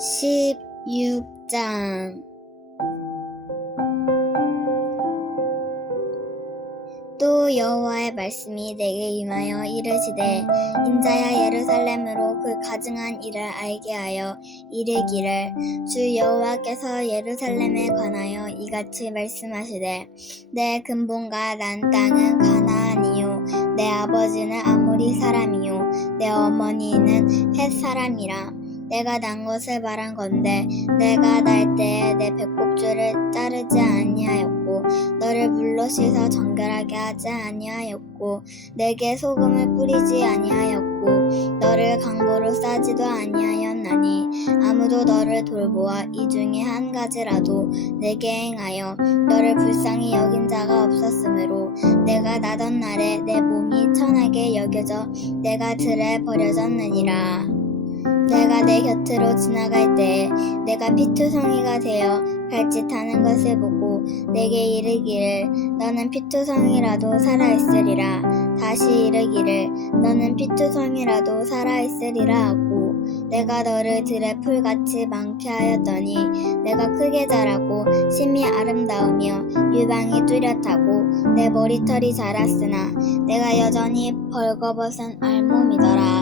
16장. 또 여호와의 말씀이 내게 임하여 이르시되 인자야 예루살렘으로 그 가증한 일을 알게 하여 이르기를 주 여호와께서 예루살렘에 관하여 이같이 말씀하시되 내 근본과 난 땅은 가나안이요 내 아버지는 아모리 사람이요 내 어머니는 헷 사람이라 내가 난 것을 말한 건데 내가 날 때에 내 배꼽줄을 자르지 아니하였고 너를 물로 씻어 정결하게 하지 아니하였고 내게 소금을 뿌리지 아니하였고 너를 강보로 싸지도 아니하였나니 아무도 너를 돌보아 이 중에 한 가지라도 내게 행하여 너를 불쌍히 여긴 자가 없었으므로 내가 나던 날에 내 몸이 천하게 여겨져 내가 들에 버려졌느니라. 내가 내 곁으로 지나갈 때에 내가 피투성이가 되어 발짓하는 것을 보고 내게 이르기를 너는 피투성이라도 살아있으리라. 다시 이르기를 너는 피투성이라도 살아있으리라 하고 내가 너를 들의 풀같이 많게 하였더니 내가 크게 자라고 심히 아름다우며 유방이 뚜렷하고 내 머리털이 자랐으나 내가 여전히 벌거벗은 알몸이더라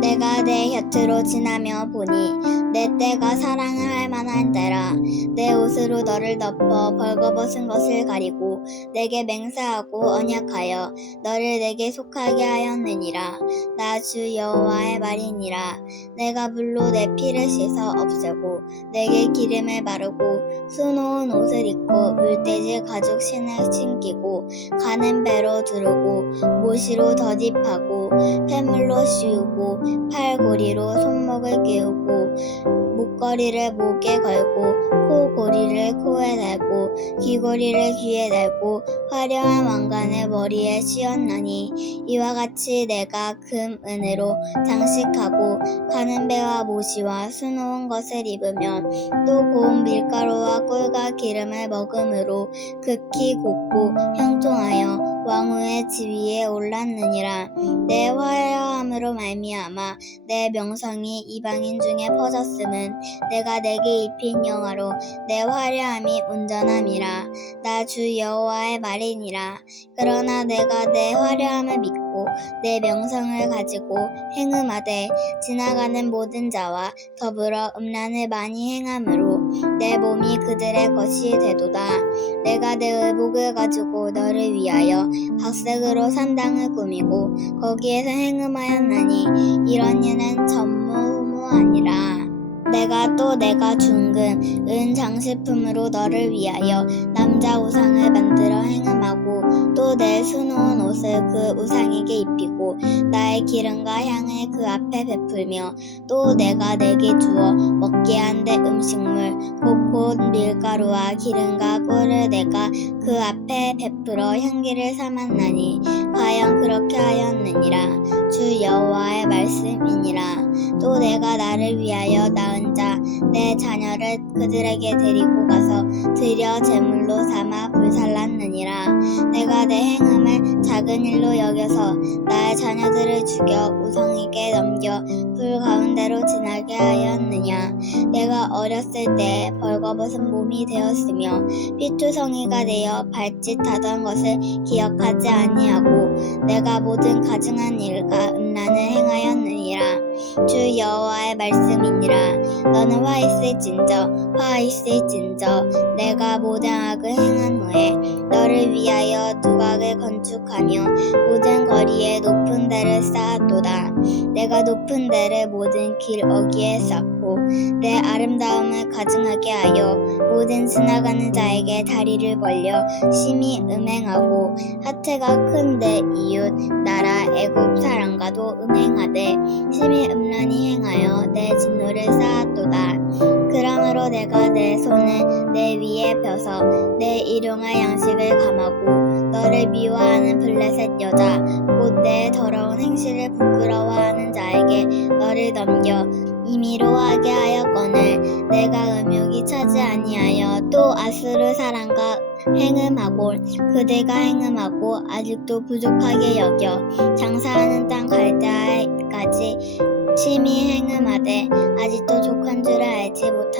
내가 내 곁으로 지나며 보니 내 때가 사랑을 할 만한 때라. 내 옷으로 너를 덮어 벌거벗은 것을 가리고 내게 맹세하고 언약하여 너를 내게 속하게 하였느니라. 나 주 여호와의 말이니라. 내가 물로 내 피를 씻어 없애고 내게 기름을 바르고 수놓은 옷을 입고 물돼지 가죽 신을 신기고 가는 배로 두르고 모시로 덧입하고 폐물로 씌우고 팔고리로 손목을 끼우고 목걸이를 목에 걸고 코고리를 코에 달고 귀고리를 귀에 달고 화려한 왕관을 머리에 씌웠나니 이와 같이 내가 금 은으로 장식하고 가는 배와 모시와 수놓은 것을 입으면 또 고운 밀가루와 꿀과 기름을 먹음으로 극히 곱고 형통하여 왕후의 지위에 올랐느니라. 내 화려함으로 말미암아 내 명성이 이방인 중에 퍼졌음은 내가 내게 입힌 영화로 내 화려함이 온전함이라. 나 주 여호와의 말이니라. 그러나 내가 내 화려함을 믿고 내 명성을 가지고 행음하되 지나가는 모든 자와 더불어 음란을 많이 행함으로 내 몸이 그들의 것이 되도다. 내가 내 의복을 가지고 너를 위하여 박색으로 산당을 꾸미고 거기에서 행음하였나니 이런 일은 전무후무하니라 내가 또 내가 준금 은 장식품으로 너를 위하여 남자 우상을 만들어 행음하고 또 내 수놓은 옷을 그 우상에게 입히고 나의 기름과 향을 그 앞에 베풀며 또 내가 내게 주어 먹게 한 내 음식물 곧 밀가루와 기름과 꿀을 내가 그 앞에 베풀어 향기를 삼았나니 과연 그렇게 하였느니라. 주 여호와의 말씀이니라 또 내가 나를 위하여 낳은 자 내 자녀를 그들에게 데리고 가서 드려 제물로 삼아 불살랐느니라. 내가 내 행음을 작은 일로 여겨서 나의 자녀들을 죽여 우성에게 넘겨 불 가운데로 지나게 하였느냐. 내가 어렸을 때 벌거벗은 몸이 되었으며 피투성이가 되어 발짓하던 것을 기억하지 아니하고 내가 모든 가증한 일과 음란을 행하였느니라 주 여호와의 말씀이니라. 너는 화 있을진저 화 있을진저. 내가 모든 악을 행한 후에 너를 위하여 누각을 건축하며 모든 거리에 높은 데를 쌓았도다. 내가 높은 데를 모든 길 어귀에 쌓고 내 아름다움을 가증하게 하여 모든 지나가는 자에게 다리를 벌려 심히 음행하고 하트가 큰 내 이웃 나라 애굽 사람과도 음행하되 심히 음란히 행하여 내 진노를 쌓았도다. 그러므로 내가 내 손을 내 위에 펴서 내 일용할 양식을 감하고 너를 미워하는 블레셋 여자 곧 내 더러운 행실을 부끄러워하는 자에게 너를 넘겨 임의로 하게 하였거늘 내가 음욕이 차지 아니하여 또 아수르 사람과 행음하고 그대가 행음하고 아직도 부족하게 여겨 장사하는 땅 갈대아까지 심히 행음하되 아직도 족한 줄을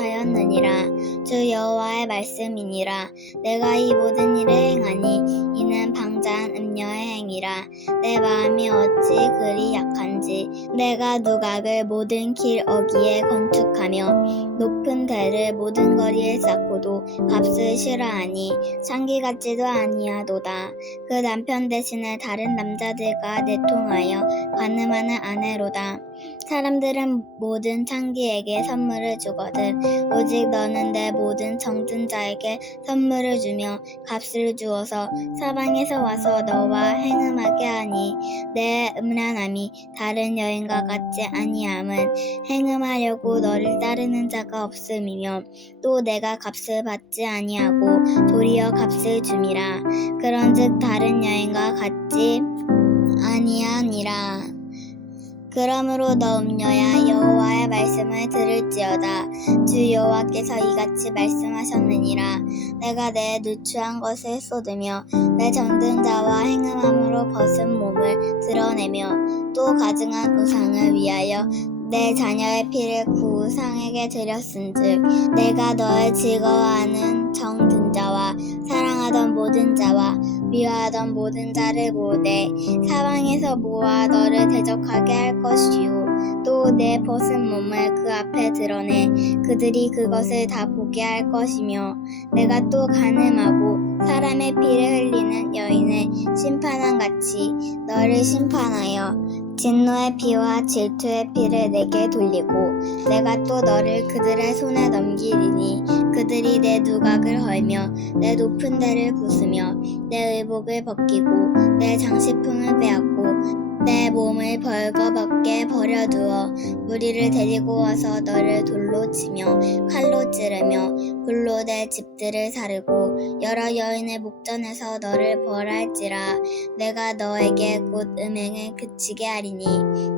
사였느니라. 주 여호와의 말씀이니라. 내가 이 모든 일을 행하니 이는 방자한 음녀의 행위라. 내 마음이 어찌 그리 약한지 내가 누각을 모든 길 어기에 건축하며 높은 대를 모든 거리에 쌓고도 값을 싫어하니 창기 같지도 아니하도다. 그 남편 대신에 다른 남자들과 내통하여 관음하는 아내로다 사람들은 모든 창기에게 선물을 주거든. 오직 너는 내 모든 정든 자에게 선물을 주며 값을 주어서 사방에서 와서 너와 행음하게 하니 내 음란함이 다른 여인과 같지 아니함은 행음하려고 너를 따르는 자가 없음이며 또 내가 값을 받지 아니하고 도리어 값을 줌이라. 그런즉 다른 여인과 같지 아니하니라 그러므로 너 음녀야 여호와의 말씀을 들을지어다. 주 여호와께서 이같이 말씀하셨느니라. 내가 내 누추한 것을 쏟으며 내 정든 자와 행음함으로 벗은 몸을 드러내며 또 가증한 우상을 위하여 내 자녀의 피를 그 우상에게 드렸은즉 내가 너의 즐거워하는 정든 자와 사랑하던 모든 자와 미워하던 모든 자를 모으되 사방에서 모아 너를 대적하게 할 것이요. 또 내 벗은 몸을 그 앞에 드러내 그들이 그것을 다 보게 할 것이며 내가 또 가늠하고 사람의 피를 흘리는 여인을 심판한 같이 너를 심판하여 진노의 피와 질투의 피를 내게 돌리고 내가 또 너를 그들의 손에 넘기리니 그들이 내 누각을 헐며 내 높은 데를 부수며 내 의복을 벗기고 내 장식품을 빼앗고 내 몸을 벌거벗게 버려두어 무리를 데리고 와서 너를 돌로 치며 칼로 찌르며 불로 내 집들을 사르고 여러 여인의 목전에서 너를 벌할지라 내가 너에게 곧 음행을 그치게 하리니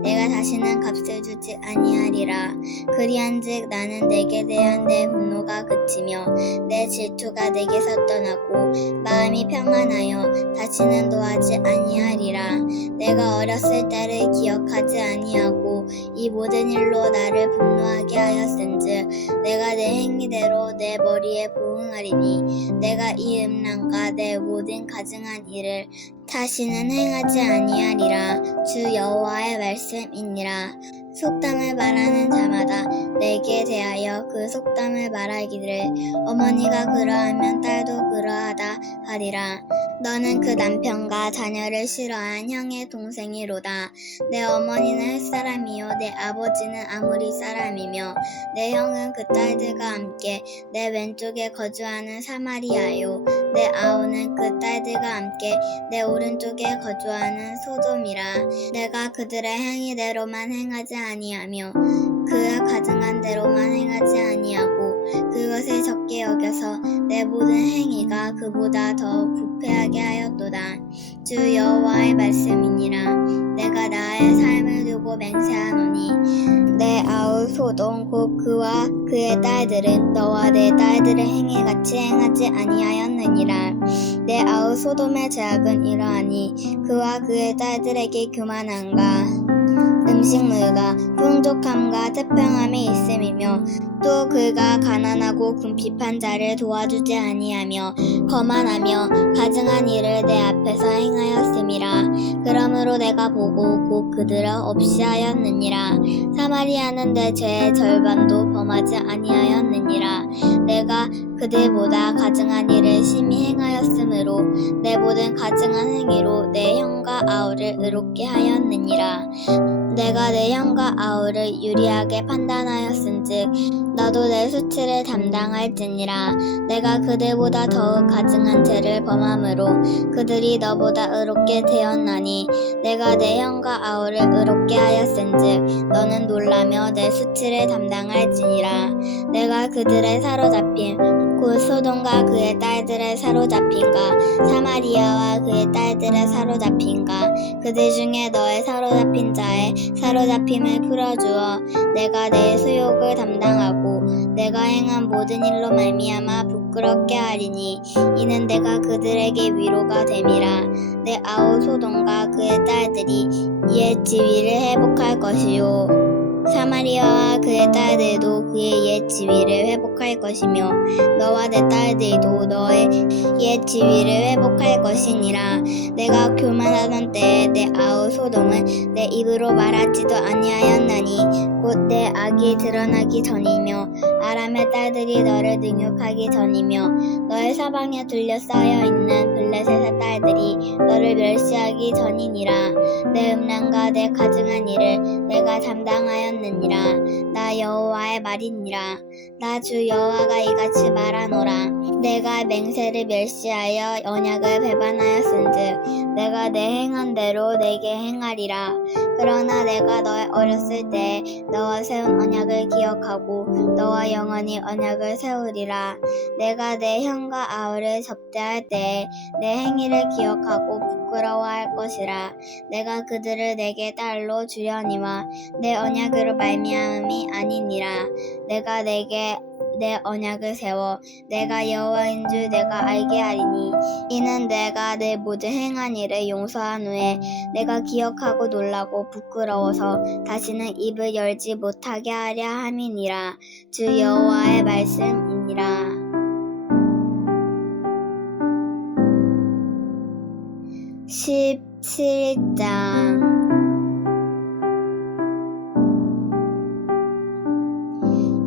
내가 다시는 값을 주지 아니하리라. 그리한즉 나는 내게 대한 내 분노가 그치며 내 질투가 내게서 떠나고 마음이 평안하여 다시는 노하지 아니하리라. 내가 어렸을 때를 기억하지 아니하고 이 모든 일로 나를 분노하게 하였은즉 내가 내 행위대로 내 머리에 보응하리니 내가 이 음란과 내 모든 가증한 일을 다시는 행하지 아니하리라. 주 여호와의 말씀이니라. 속담을 말하는 자마다 내게 대하여 그 속담을 말하기를 어머니가 그러하면 딸도 그러하다 하리라. 너는 그 남편과 자녀를 싫어한 형의 동생이로다. 내 어머니는 햇사람이요. 내 아버지는 아무리 사람이며 내 형은 그 딸들과 함께 내 왼쪽에 거주하는 사마리아요. 내 아우는 그 딸들과 함께 내 오른 쪽에 거주하는 소돔이라 내가 그들의 행위대로만 행하지 아니하며 그 가증한 대로만 행하지 아니하고 그것을 적게 여겨서 내 모든 행위가 그보다 더 부패하게 하였도다. 주 여호와의 말씀이니라 내가 나의 삶을 두고 맹세하노니 내 아우 소돔 곧 그와 그의 딸들은 너와 내 딸들의 행위 같이 행하지 아니하였느니라. 내 아우 소돔의 죄악은 이러하니 그와 그의 딸들에게 교만함과 음식물과 풍족함과 태평함이 있음이며 또 그가 가난하고 궁핍한 자를 도와주지 아니하며 거만하며 가증한 일을 내 앞에서 행하였음이라. 그러므로 내가 보고 곧 그들을 없이 하였느니라. 사마리아는 내 죄의 절반도 범하지 아니하였느니라. 내가 그들보다 가증한 일을 심히 행하였으므로 내 모든 가증한 행위로 내 형과 아우를 의롭게 하였느니라. 내가 내 형과 아우를 유리하게 판단하였은즉 너도 내 수치를 담당할지니라. 내가 그들보다 더욱 가증한 죄를 범함으로 그들이 너보다 의롭게 되었나니 내가 내 형과 아우를 의롭게 하였은즉 너는 놀라며 내 수치를 담당할지니라. 내가 그들의 사로잡힘 곧 소돔과 그의 딸들의 사로잡힌가 사마리아와 그의 딸들의 사로잡힌가 그들 중에 너의 사로잡힌 자의 사로잡힘을 풀어주어 내가 내 수욕을 담당하고 내가 행한 모든 일로 말미암아 부끄럽게 하리니 이는 내가 그들에게 위로가 됨이라. 내 아우 소돔과 그의 딸들이 이에 지위를 회복할 것이요 사마리아와 그의 딸들도 그의 옛 지위를 회복할 것이며 너와 내 딸들도 너의 옛 지위를 회복할 것이니라. 내가 교만하던 때에 내 아우 소돔은 내 입으로 말하지도 아니하였나니 곧 내 악이 드러나기 전이며 아람의 딸들이 너를 능욕하기 전이며 너의 사방에 둘러싸여 있는 블레셋의 딸들이 너를 멸시하기 전이니라. 내 음란과 내 가증한 일을 내가 담당하 였느니라. 나 여호와의 말이니라. 나 주 여호와가 이같이 말하노라. 내가 맹세를 멸시하여 언약을 배반하였은즉 내가 내 행한 대로 내게 행하리라. 그러나 내가 너의 어렸을 때 너와 세운 언약을 기억하고 너와 영원히 언약을 세우리라. 내가 내 형과 아우를 접대할 때에 내 행위를 기억하고 부끄러워할 것이라 내가 그들을 내게 딸로 주려니와 내 언약으로 말미암음이 아니니라. 내가 내게 내 언약을 세워 내가 여호와인 줄 내가 알게 하리니 이는 내가 내 모든 행한 일을 용서한 후에 내가 기억하고 놀라고 부끄러워서 다시는 입을 열지 못하게 하려 함이니라. 주 여호와의 말씀 17장.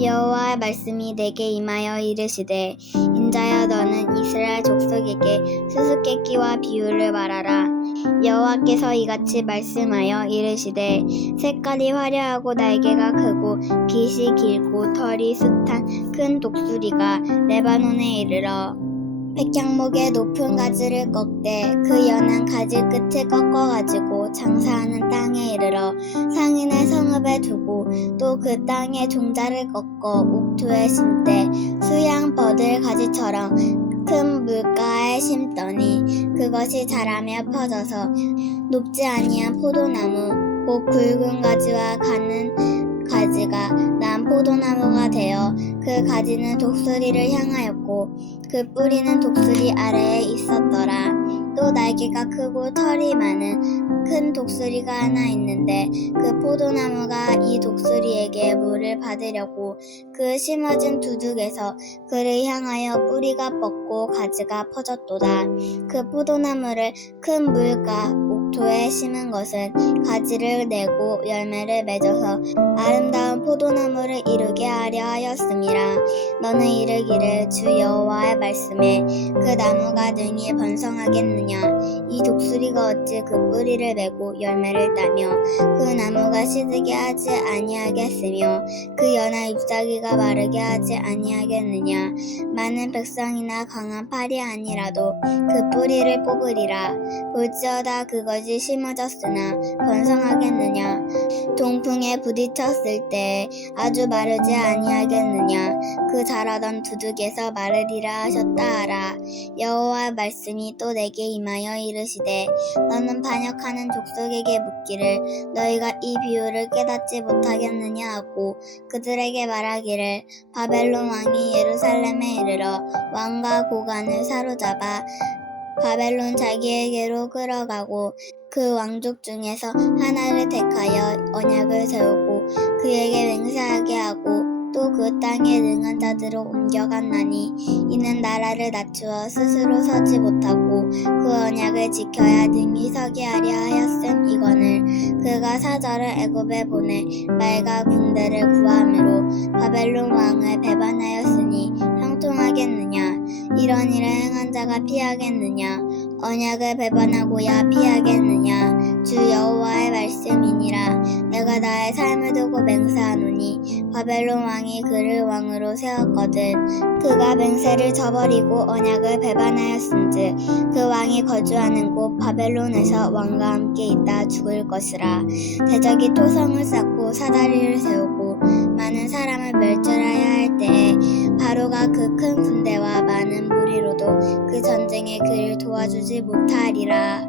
여호와의 말씀이 내게 임하여 이르시되 인자여 너는 이스라엘 족속에게 수수께끼와 비유를 말하라. 여호와께서 이같이 말씀하여 이르시되 색깔이 화려하고 날개가 크고 깃이 길고 털이 숱한 큰 독수리가 레바논에 이르러 백향목의 높은 가지를 꺾되 그 연한 가지 끝을 꺾어가지고 장사하는 땅에 이르러 상인의 성읍에 두고 또 그 땅에 종자를 꺾어 옥토에 심되 수양 버들 가지처럼 큰 물가에 심더니 그것이 자라며 퍼져서 높지 아니한 포도나무 곧 굵은 가지와 가는 가지가 난 포도나무가 되어 그 가지는 독수리를 향하였고 그 뿌리는 독수리 아래에 있었더라. 또 날개가 크고 털이 많은 큰 독수리가 하나 있는데 그 포도나무가 이 독수리에게 물을 받으려고 그 심어진 두둑에서 그를 향하여 뿌리가 뻗고 가지가 퍼졌도다. 그 포도나무를 큰 물가 옥토에 심은 것은 가지를 내고 열매를 맺어서 아름다운 포도나무를 이루게 하려 하였음이라. 너는 이르기를 주 여호와의 말씀에 그 나무가 능히 번성하겠느냐? 이 독수리가 어찌 그 뿌리를 메고 열매를 따며 그 나무가 시들게 하지 아니하겠으며 그 연한 잎사귀가 마르게 하지 아니하겠느냐? 많은 백성이나 강한 팔이 아니라도 그 뿌리를 뽑으리라. 볼지어다 그것이 심어졌으나 번성하겠느냐? 동풍에 부딪혔을 때 아주 마르지 아니하겠느냐? 그 자라던 두둑에서 마르리라 하셨다 하라. 여호와 말씀이 또 내게 임하여 이르시되 너는 반역하는 족속에게 묻기를 너희가 이 비유를 깨닫지 못하겠느냐 하고 그들에게 말하기를 바벨론 왕이 예루살렘에 이르러 왕과 고관을 사로잡아 바벨론 자기에게로 끌어가고 그 왕족 중에서 하나를 택하여 언약을 세우고 그에게 맹세하게 하고 또 그 땅에 능한 자들로 옮겨갔나니 이는 나라를 낮추어 스스로 서지 못하고 그 언약을 지켜야 능히 서게 하려 하였음. 이거늘 그가 사자를 애굽에 보내 말과 군대를 구함으로 바벨론 왕을 배반하였으니 형통하겠느냐 이런 일을 행한 자가 피하겠느냐? 언약을 배반하고야 피하겠느냐? 주 여호와의 말씀이니라. 내가 나의 삶을 두고 맹세하노니 바벨론 왕이 그를 왕으로 세웠거든 그가 맹세를 저버리고 언약을 배반하였은즉 그 왕이 거주하는 곳 바벨론에서 왕과 함께 있다 죽을 것이라. 대적이 토성을 쌓고 사다리를 세우고 많은 사람을 멸절하여 할 때에 바로가 그 큰 군대와 그 전쟁에 그를 도와주지 못하리라.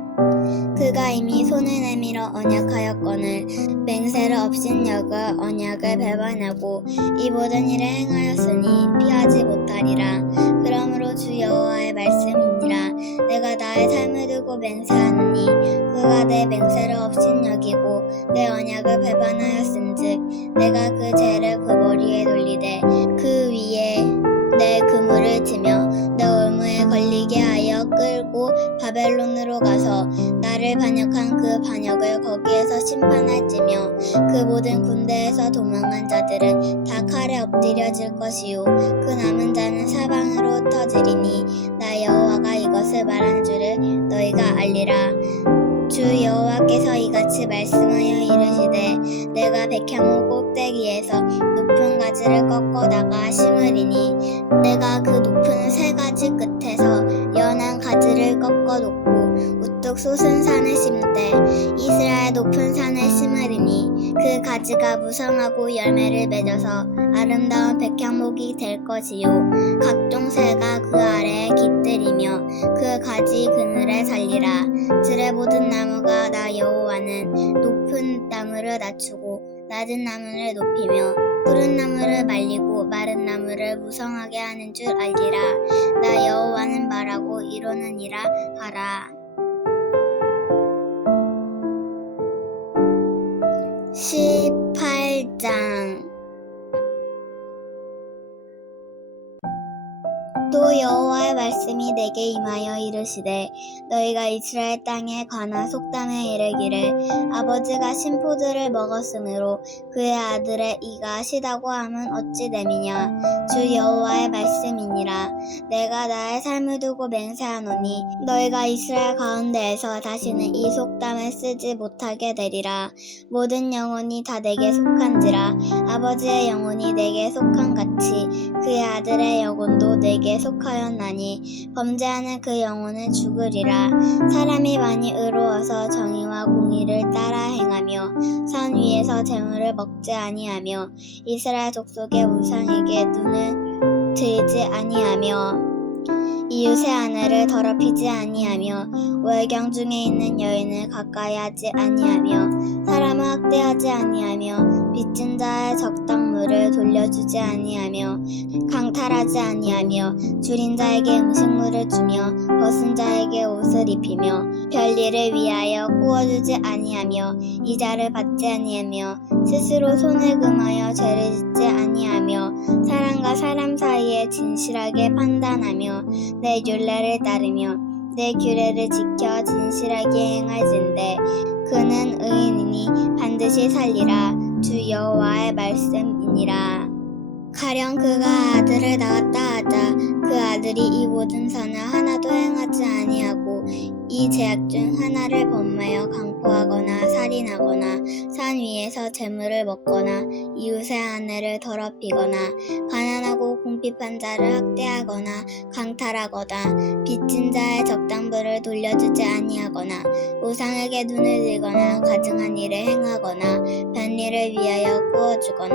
그가 이미 손을 내밀어 언약하였거늘 맹세를 업신여겨 언약을 배반하고 이 모든 일을 행하였으니 피하지 못하리라. 그러므로 주 여호와의 말씀이니라. 내가 나의 삶을 두고 맹세하노니 그가 내 맹세를 없인 여기고 내 언약을 배반하였은즉 내가 그 죄를 그 머리에 돌리되 그 위에 내 그물을 치며 내 올무에 걸리게 하여 끌고 바벨론으로 가서 나를 반역한 그 반역을 거기에서 심판할지며 그 모든 군대에서 도망한 자들은 다 칼에 엎드려질 것이요. 그 남은 자는 사방으로 터지리니 나 여호와가 이것을 말한 줄을 너희가 알리라. 주 여호와께서 이같이 말씀하여 이르시되 내가 백향목 꼭대기에서 높은 가지를 꺾어다가 심으리니 내가 그 높은 세 가지 끝에서 가지를 꺾어 놓고 우뚝 솟은 산을 심되 이스라엘 높은 산을 심으리니 그 가지가 무성하고 열매를 맺어서 아름다운 백향목이 될 것이요. 각종 새가 그 아래에 깃들이며 그 가지 그늘에 살리라. 들에 모든 나무가 나 여호와는 높은 나무를 낮추고 낮은 나무를 높이며 푸른 나무를 말리고 마른 나무를 무성하게 하는 줄 알리라. 나 여호와는 말하고 이루느니라 하라. 18장 또 여호와의 말씀이 내게 임하여 이르시되 너희가 이스라엘 땅에 관한 속담에 이르기를 아버지가 신포들을 먹었으므로 그의 아들의 이가 시다고 함은 어찌 됨이냐? 주 여호와의 말씀이니라. 내가 나의 삶을 두고 맹세하노니 너희가 이스라엘 가운데에서 다시는 이 속담을 쓰지 못하게 되리라. 모든 영혼이 다 내게 속한지라. 아버지의 영혼이 내게 속한 같이 그의 아들의 영혼도 내게 속하였나니 범죄하는 그 영혼은 죽으리라. 사람이 많이 의로워서 정의와 공의를 따라 행하며 산 위에서 재물을 먹지 아니하며 이스라엘 족속의 우상에게 눈을 들지 아니하며 이웃의 아내를 더럽히지 아니하며 월경 중에 있는 여인을 가까이 하지 아니하며 사람을 학대하지 아니하며 빚진 자의 적당물을 돌려주지 아니하며 강탈하지 아니하며 줄인 자에게 음식물을 주며 벗은 자에게 옷을 입히며 별일을 위하여 구워주지 아니하며 이자를 받지 아니하며 스스로 손을 금하여 죄를 짓지 아니하며 사람과 사람 사이에 진실하게 판단하며 내 율례를 따르며 내 규례를 지켜 진실하게 행할진대. 그는 의인이니 반드시 살리라. 주 여호와의 말씀이니라. 가령 그가 아들을 낳았다 하자 그 아들이 이 모든 선을 하나도 행하지 아니하고 이 제약 중 하나를 범하여 강포하거나 살인하거나 산 위에서 재물을 먹거나 이웃의 아내를 더럽히거나 가난하고 궁핍한 자를 학대하거나 강탈하거나 빚진 자의 적당부를 돌려주지 아니하거나 우상에게 눈을 들거나 가증한 일을 행하거나 변일을 위하여 구워주거나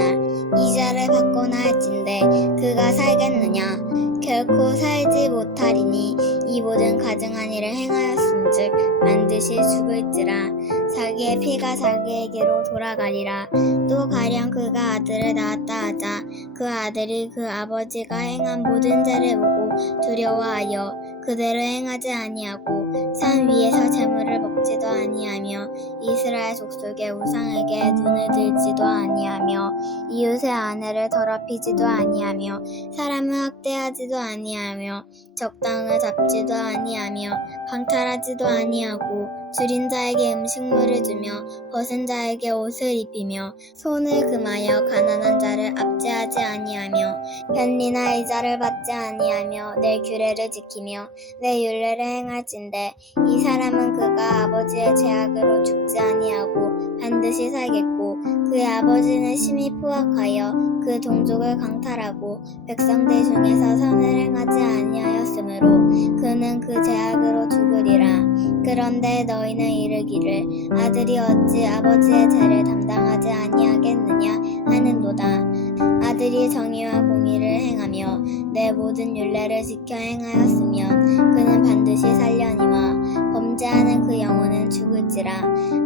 이자를 받거나 할진대 그가 살겠느냐 결코 살지 못하리니 이 모든 가증한 일을 행하였은즉 반드시 죽을지라. 자기의 피가 자기에게로 돌아가리라. 또 가령 그가 아들을 낳았다 하자 그 아들이 그 아버지가 행한 모든 죄를 보고 두려워하여 그대로 행하지 아니하고 산 위에서 재물을 먹지도 아니하며 이스라엘 족속의 우상에게 눈을 들지도 아니하며 이웃의 아내를 더럽히지도 아니하며 사람을 학대하지도 아니하며 적당을 잡지도 아니하며 강탈하지도 아니하고 줄인 자에게 음식물을 주며 벗은 자에게 옷을 입히며 손을 금하여 가난한 자를 압제하지 아니하며 변리나 이자를 받지 아니하며 내 규례를 지키며 내 율례를 행할진대 이 사람은 그가 아버지의 제약으로 죽지 아니하고 반드시 살겠고 그의 아버지는 심히 포악하여 그 동족을 강탈하고 백성들 중에서 선을 행하지 아니하였으므로 그는 그 제약으로 죽으리라. 그런데 너희는 이르기를 아들이 어찌 아버지의 죄를 담당하지 아니하겠느냐 하는도다. 아들이 정의와 공의를 행하며 내 모든 율례를 지켜 행하였으면 그 는 반드시 살려니와 범죄하는 그 영혼은 죽을지라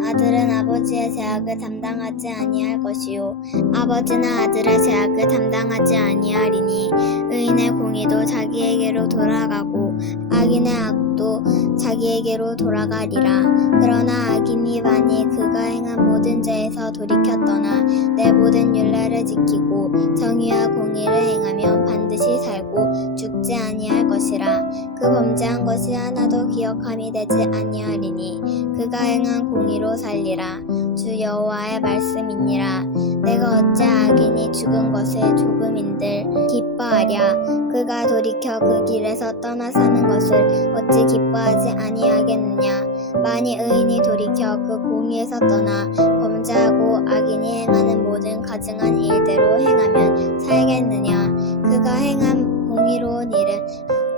아들은 아버지의 제약을 담당하지 아니할 것이요 아버지는 아들의 제약을 담당하지 아니하리니 의인의 공의도 자기에게로 돌아가고 악인의 악 것도 자기에게로 돌아가리라. 그러나 악인이 만일 그가 행한 모든 죄에서 돌이켜 떠나 내 모든 율례를 지키고 정의와 공의를 행하면 반드시 살고 죽지 아니할 것이라. 그 범죄한 것이 하나도 기억함이 되지 아니하리니 그가 행한 공의로 살리라. 주 여호와의 말씀이니라. 내가 어찌 악인이 죽은 것을 조금인들 기뻐하랴. 그가 돌이켜 그 길에서 떠나 사는 것을 어찌 기뻐하지 아니하겠느냐. 만일 의인이 돌이켜 그 공의에서 떠나 범죄하고 악인이 행하는 모든 가증한 일대로 행하면 살겠느냐. 그가 행한 공의로운 일은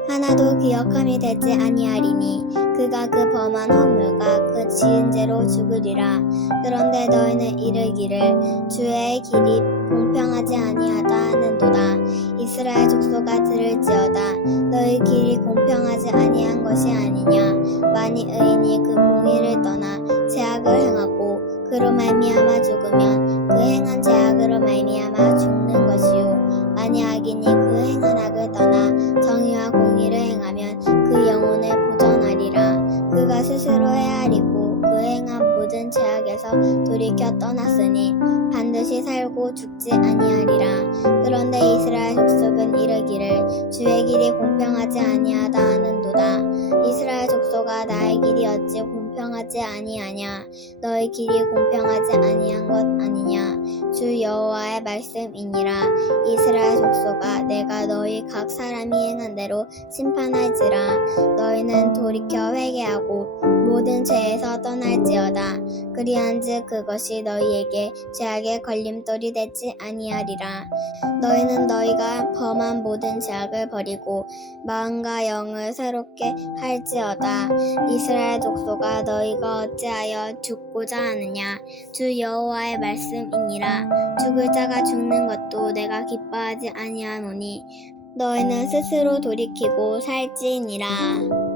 하나도 기억함이 되지 아니하리니 그가 그 범한 허물과 그 지은 죄로 죽으리라. 그런데 너희는 이르기를 주의 길이 공평하지 아니하다 하는도다. 이스라엘 족속아 들을지어다. 너희 길이 공평하지 아니한 것이 아니냐. 만일 의인이 그 공의를 떠나 죄악을 행하고 그로 말미암아 죽으면 하지 아니한 것 아니냐? 말씀이니라. 이스라엘 족속아 내가 너희 각 사람이 행한 대로 심판할지라. 너희는 돌이켜 회개하고 모든 죄에서 떠날지어다. 그리한즉 그것이 너희에게 죄악의 걸림돌이 되지 아니하리라. 너희는 너희가 범한 모든 죄악을 버리고 마음과 영을 새롭게 할지어다. 이스라엘 족속아 너희가 어찌하여 죽고자 하느냐? 주 여호와의 말씀이니라. 죽을 자가 죽는 것도 내가 기뻐하지 아니하노니 너희는 스스로 돌이키고 살지니라.